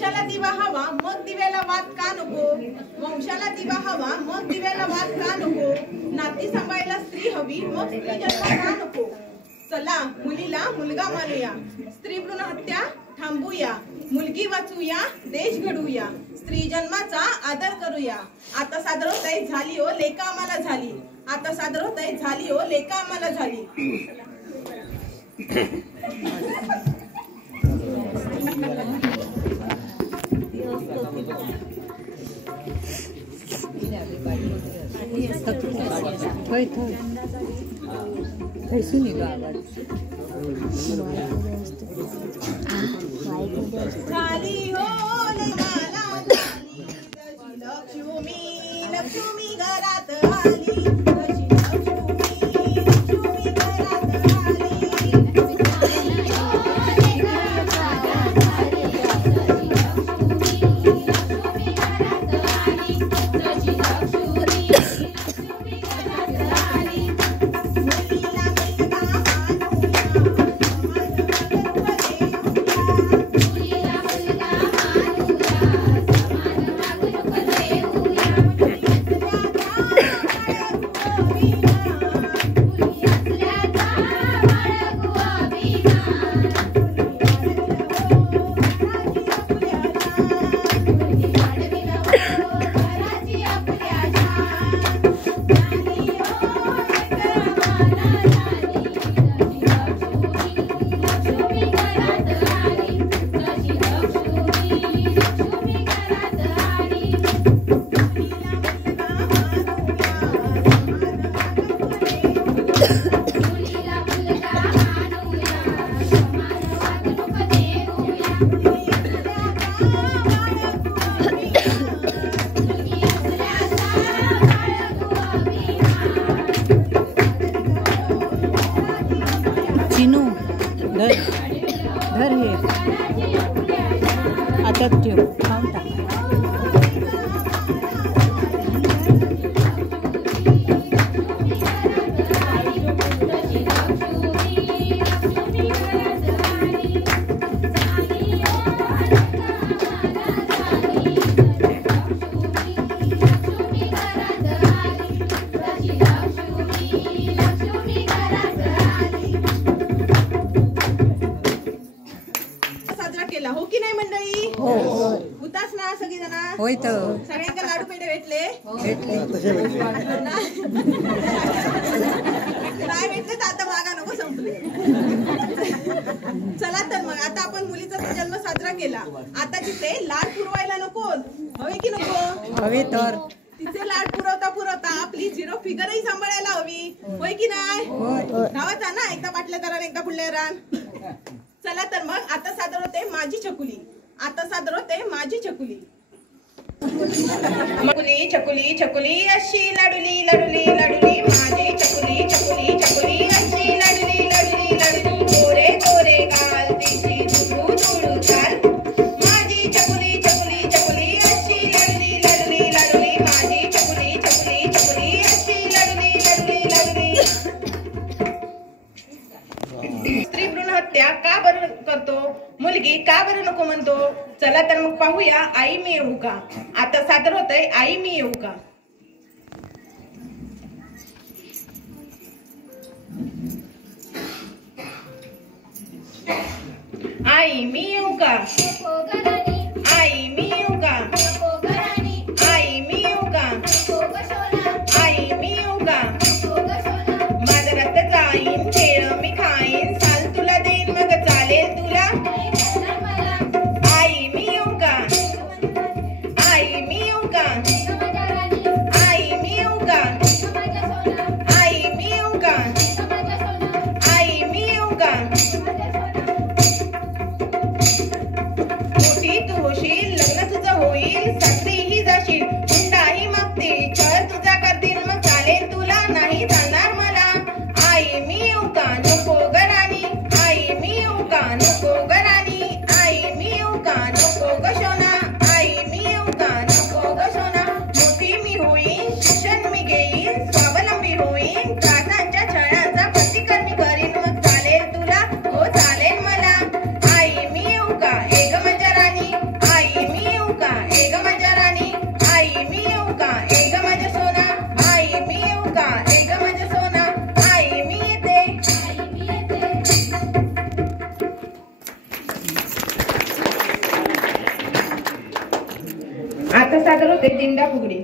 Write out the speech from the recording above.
वंशाला दिवा हवा मग दिव्याला वाद का नको, वंशाला दिवा हवा मग दिव्याला वाद का नको, नाती सांभाळायला स्त्री हवी मग स्त्री जन्म का नको. चला मुलीला मुलगा मानूया, स्त्री भ्रूण हत्या थांबूया, मुलगी वाचूया देश घडवूया, स्त्री जन्माचा आदर करूया. आता सादर होतय झाली हो लेका आम्हाला झाली, आता सादर होतय झाली हो लेका आम्हाला झाली. झाली हो लेकाला झाली, लक्ष्मी लक्ष्मी घरात आली, धर हे आता ठेव खाऊन टाक. हो की नाही मंडळी? हो उतास ना सगळी जण होय तर सगळ्यांना लाडू पेढे भेटले नाही भेटले तर आता मागा नको संपले. चला तर मग आता आपण मुलीचा जन्म साजरा केला, आता तिथे लाड पुरवायला नको हवे की नको? हवे तर तिचे लाड पुरवता पुरवता आपली झिरो फिगरही सांभाळायला हवी, होय की नाही? धावाचा ना एकदा पाटल्या दरान एकदा पुढल्या रान. चला तर मग आता सादर होते माझी चकुली, आता सादर होते माझी चकुली. चकुली चकुली चकुली अशी लाडुली लाडुली लाडुली, माझी चकुली चकुली चकुली अशी लाडुली लाडुली लाडुली, गोरे गोरे गाल तिची दुडू दुडू चाल, माझी चकुली चकुली चकुली अशी लाडुली लाडुली लाडुली, माझी चकुली चकुली चकुली अशी लाडुली लाडुली लाडुली. स्त्री भ्रूण हत्या का बरं करतो, मुलगी का बरं नको म्हणतो? चला तर मग पाहूया आई मी येऊ का. आता सादर होतय आई मी येऊ का. आई मी येऊ का, आई मी येऊ का, आई मी येऊ का, आई मी येऊ का, बाजारात जाईन खेळ मी खाईन, साल तुला देईन मग चालेल तुला. आई मी येऊ का, आई मी येऊ का, आई मी येऊ का, आई मी येऊ का, आई मी येऊ का. मोठी सादर होते दिंडा फुगडी.